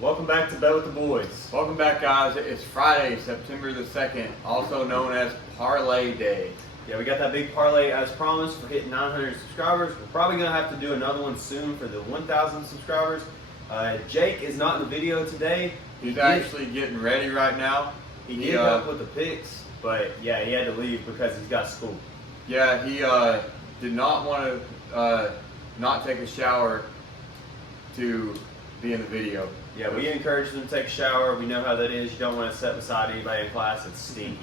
Welcome back to Bet with the Boys. Welcome back, guys. It's Friday, September the 2nd, also known as Parlay Day. Yeah, we got that big parlay as promised for hitting 900 subscribers. We're probably going to have to do another one soon for the 1,000 subscribers. Jake is not in the video today. He's actually getting ready right now. He did help with the picks, but yeah, he had to leave because he's got school. Yeah, he did not want to not take a shower to be in the video. Yeah, we encouraged him to take a shower. We know how that is. You don't want to sit beside anybody in class. It's stinky.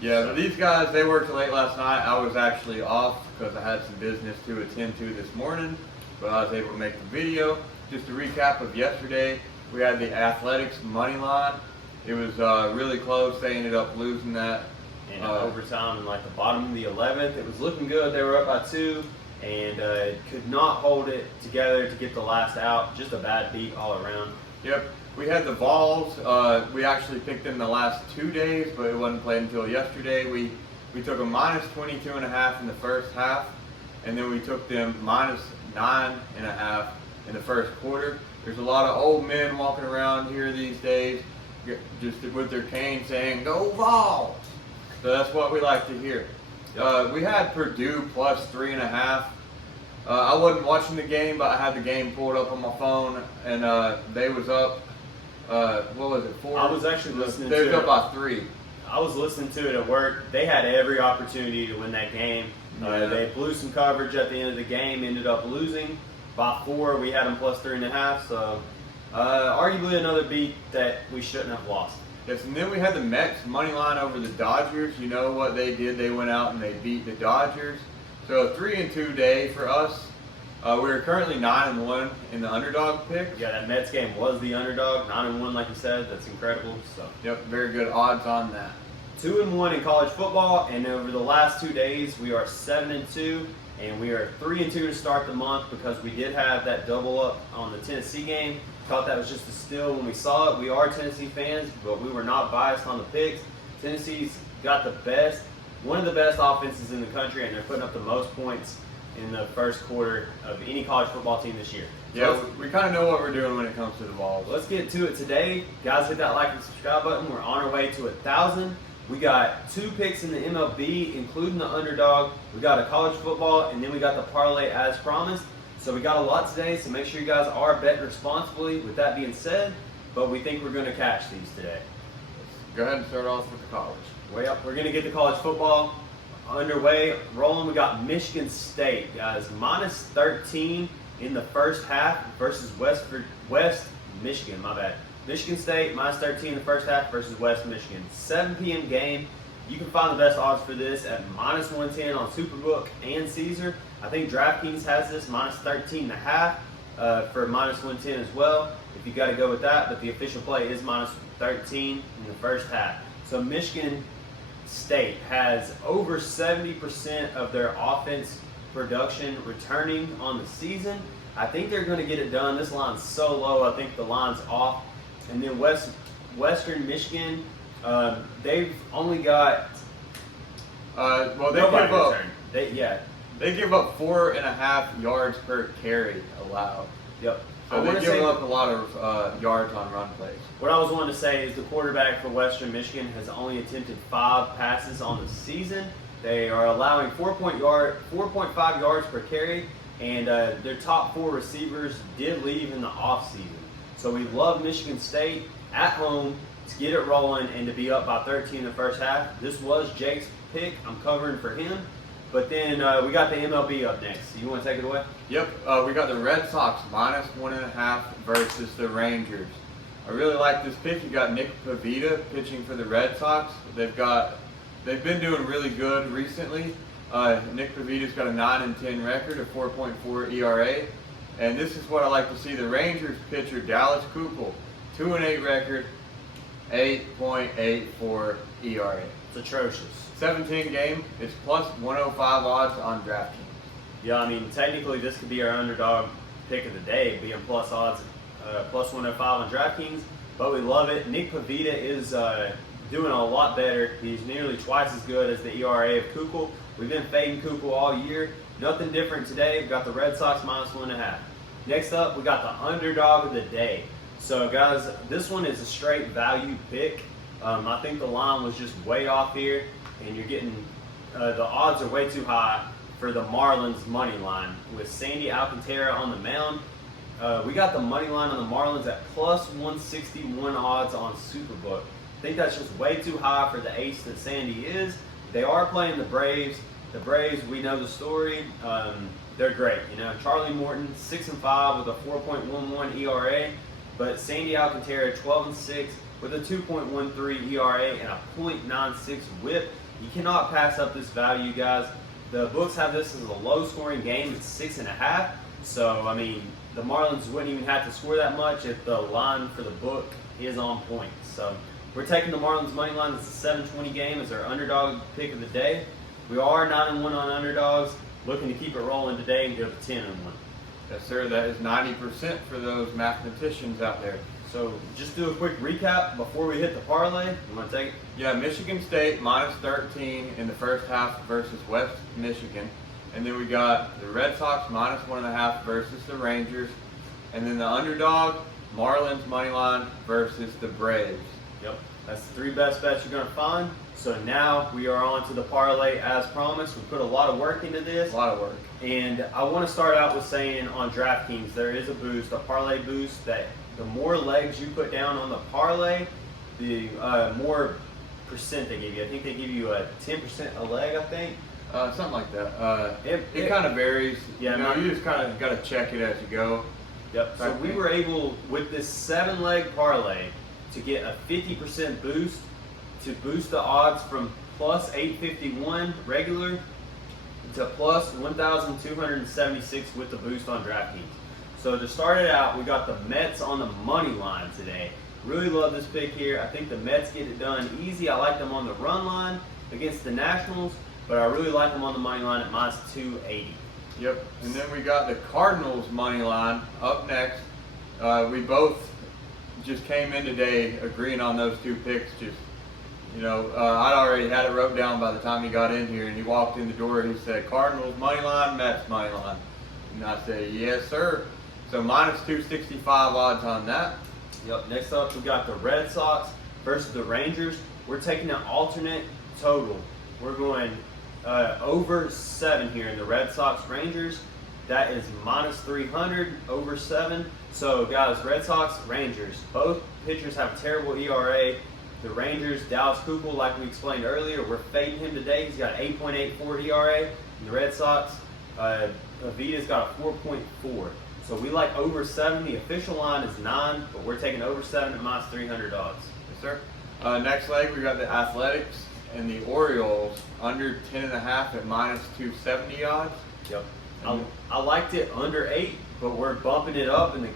Yeah, but these guys, they worked late last night. I was actually off because I had some business to attend to this morning, but I was able to make the video. Just a recap of yesterday, we had the Athletics Moneyline. It was really close. They ended up losing that. And overtime in like the bottom of the 11th. It was looking good. They were up by 2 and could not hold it together to get the last out. Just a bad beat all around. Yep. We had the Vols. We actually picked them the last 2 days, but it wasn't played until yesterday. We took them minus 22.5 in the first half, and then we took them minus 9.5 in the first quarter. There's a lot of old men walking around here these days, just with their cane saying, "Go Vols!" So that's what we like to hear. We had Purdue plus 3.5. I wasn't watching the game, but I had the game pulled up on my phone, and they was up. What was it? 4? I was actually listening to it. They was up by 3. I was listening to it at work. They had every opportunity to win that game. Yeah. They blew some coverage at the end of the game, ended up losing by 4. We had them plus 3.5. So arguably another beat that we shouldn't have lost. Yes, and then we had the Mets money line over the Dodgers. You know what they did? They went out and they beat the Dodgers. So a 3-2 day for us. We're currently 9-1 in the underdog pick. Yeah, that Mets game was the underdog, 9-1, like you said. That's incredible. So yep, very good odds on that. 2-1 in college football, and over the last 2 days we are 7-2, and we are 3-2 to start the month because we did have that double up on the Tennessee game. Thought that was just a steal when we saw it. We are Tennessee fans, but we were not biased on the picks. Tennessee's got one of the best offenses in the country, and they're putting up the most points in the first quarter of any college football team this year. Yeah, we kind of know what we're doing when it comes to the Vols. Let's get to it today. Guys, hit that like and subscribe button. We're on our way to 1,000. We got 2 picks in the MLB, including the underdog. We got a college football, and then we got the parlay as promised. So we got a lot today, so make sure you guys are betting responsibly. With that being said, but we think we're going to cash these today. Go ahead and start off with the college. Way up. We're going to get the college football underway, rolling. We got Michigan State, guys, minus 13 in the first half versus West Michigan. My bad. Michigan State minus 13 in the first half versus West Michigan. 7 p.m. game. You can find the best odds for this at minus 110 on Superbook and Caesar. I think DraftKings has this minus 13.5 for minus 110 as well. If you got to go with that, but the official play is minus 13 in the first half. So Michigan State has over 70% of their offense production returning on the season. I think they're going to get it done. This line's so low, I think the line's off. And then Western Michigan, they've only got well, they give up 4.5 yards per carry allowed. Yep. So they give up a lot of yards on run plays. What I was wanting to say is the quarterback for Western Michigan has only attempted 5 passes on the season. They are allowing 4.5 yards per carry, and their top 4 receivers did leave in the offseason. So we love Michigan State at home to get it rolling and to be up by 13 in the first half. This was Jake's pick. I'm covering for him. But then we got the MLB up next. You want to take it away? Yep. We got the Red Sox minus 1.5 versus the Rangers. I really like this pick. You got Nick Pivetta pitching for the Red Sox. They've been doing really good recently. Nick Pivetta's got a 9-10 record, a 4.4 ERA. And this is what I like to see. The Rangers pitcher, Dallas Keuchel, 2-8 record, 8.84 ERA. It's atrocious. 17 game, it's plus 105 odds on DraftKings. Yeah, I mean, technically this could be our underdog pick of the day, being plus odds, plus 105 on DraftKings, but we love it. Nick Pivetta is doing a lot better. He's nearly twice as good as the ERA of Keuchel. We've been fading Keuchel all year. Nothing different today. We've got the Red Sox minus 1.5. Next up, we got the underdog of the day. So guys, this one is a straight value pick. I think the line was just way off here, and you're getting the odds are way too high for the Marlins money line with Sandy Alcantara on the mound. We got the money line on the Marlins at plus 161 odds on Superbook. I think that's just way too high for the ace that Sandy is. They are playing the Braves. The Braves, we know the story. They're great. Charlie Morton, 6-5 with a 4.11 ERA, but Sandy Alcantara, 12-6 with a 2.13 ERA and a .96 WHIP. You cannot pass up this value, guys. The books have this as a low-scoring game. It's 6.5. So, I mean, the Marlins wouldn't even have to score that much if the line for the book is on point. So, we're taking the Marlins money line. It's a 720 game as our underdog pick of the day. We are 9-1 on underdogs. Looking to keep it rolling today and go to 10-1. Yes, sir. That is 90% for those mathematicians out there. So just do a quick recap before we hit the parlay. You want to take it? Yeah, Michigan State minus 13 in the first half versus West Michigan. And then we got the Red Sox minus 1.5 versus the Rangers. And then the underdog, Marlins money line versus the Braves. Yep, that's the 3 best bets you're going to find. So now we are on to the parlay as promised. We put a lot of work into this. A lot of work. And I want to start out with saying on DraftKings, there is a boost, a parlay boost, that the more legs you put down on the parlay, the more percent they give you. I think they give you a 10% a leg, I think. Something like that. It kind of varies. Yeah, you just kind of got to check it as you go. Yep. So we were able, with this 7-leg parlay, to get a 50% boost to boost the odds from plus 851 regular to plus 1,276 with the boost on DraftKings. So to start it out, we got the Mets on the money line today. Really love this pick here. I think the Mets get it done easy. I like them on the run line against the Nationals, but I really like them on the money line at minus 280. Yep. And then we got the Cardinals money line up next. We both just came in today agreeing on those 2 picks. I'd already had it wrote down by the time he got in here, and he walked in the door and he said, Cardinals money line, Mets money line. And I said, yes, sir. So minus 265 odds on that. Yep. Next up, we got the Red Sox versus the Rangers. We're taking an alternate total. We're going over 7 here in the Red Sox Rangers. That is minus 300 over 7. So, guys, Red Sox, Rangers, both pitchers have terrible ERA. The Rangers, Dallas Keuchel, like we explained earlier, we're fading him today. He's got 8.84 ERA. And the Red Sox, Avita's got a 4.4. So we like over 7. The official line is 9, but we're taking over 7 at minus 300 odds. Yes, sir. Next leg, we got the Athletics and the Orioles under 10.5 at minus 270 odds. Yep. I liked it under 8, but we're bumping it up in the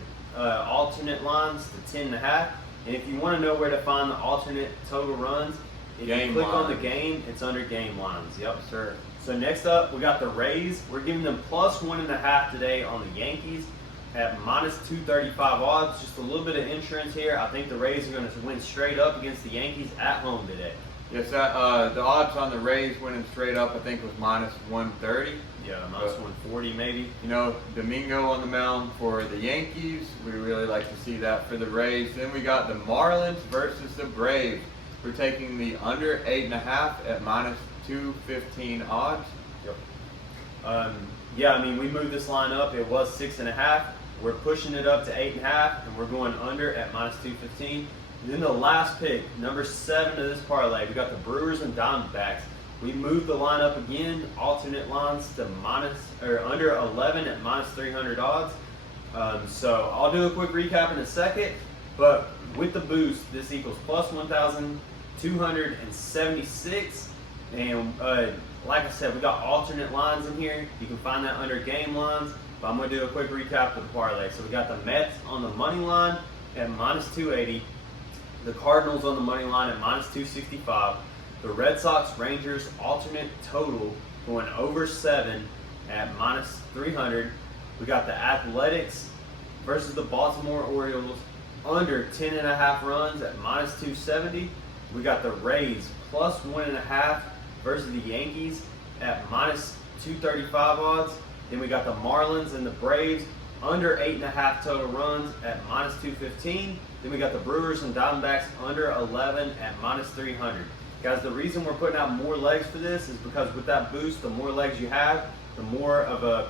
alternate lines to 10.5. And if you want to know where to find the alternate total runs, if you click on the game, it's under game lines. Yep, sir. So next up, we got the Rays. We're giving them plus 1.5 today on the Yankees at minus 235 odds. Just a little bit of insurance here. I think the Rays are going to win straight up against the Yankees at home today. Yes, the odds on the Rays winning straight up, I think, was minus 130. Yeah, minus 140 maybe. Domingo on the mound for the Yankees. We really like to see that for the Rays. Then we got the Marlins versus the Braves. We're taking the under 8.5 at minus 215 odds. Yep. We moved this line up. It was 6.5. We're pushing it up to 8.5, and we're going under at minus 215. And then the last pick, number 7 of this parlay, we got the Brewers and Diamondbacks. We moved the line up again, alternate lines to under 11 at minus 300 odds. So I'll do a quick recap in a second, but with the boost, this equals plus 1,276. And like I said, we got alternate lines in here. You can find that under game lines, but I'm going to do a quick recap of the parlay. So we got the Mets on the money line at minus 280. The Cardinals on the money line at minus 265. The Red Sox Rangers alternate total going over 7 at minus 300. We got the Athletics versus the Baltimore Orioles under 10.5 runs at minus 270. We got the Rays plus 1.5 versus the Yankees at minus 235 odds. Then we got the Marlins and the Braves under 8.5 total runs at -215. Then we got the Brewers and Diamondbacks under 11 at -300. Guys, the reason we're putting out more legs for this is because with that boost, the more legs you have, the more of a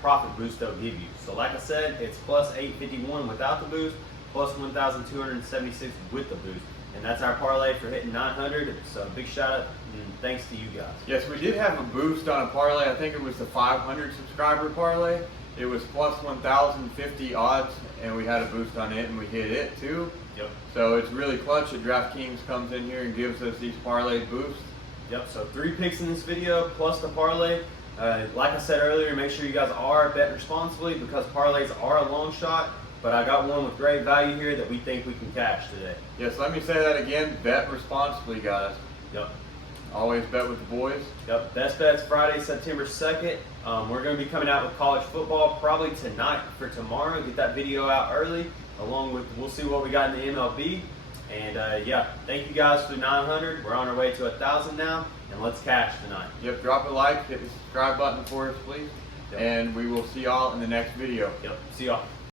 profit boost they'll give you. So like I said, it's plus 851 without the boost, plus 1,276 with the boost. And that's our parlay for hitting 900. So big shout out and thanks to you guys. Yes, we did have a boost on a parlay. I think it was the 500 subscriber parlay. It was plus 1,050 odds, and we had a boost on it, and we hit it too. Yep. So it's really clutch that DraftKings comes in here and gives us these parlay boosts. Yep, so 3 picks in this video plus the parlay. Like I said earlier, make sure you guys are betting responsibly because parlays are a long shot. But I got one with great value here that we think we can cash today. Yes, let me say that again. Bet responsibly, guys. Yep. Always bet with the boys. Yep. Best bets Friday, September 2nd. We're going to be coming out with college football probably tonight for tomorrow. Get that video out early. Along with, we'll see what we got in the MLB. And yeah, thank you guys for 900. We're on our way to 1,000 now. And let's cash tonight. Yep, drop a like, hit the subscribe button for us, please. Yep. And we will see y'all in the next video. Yep. See y'all.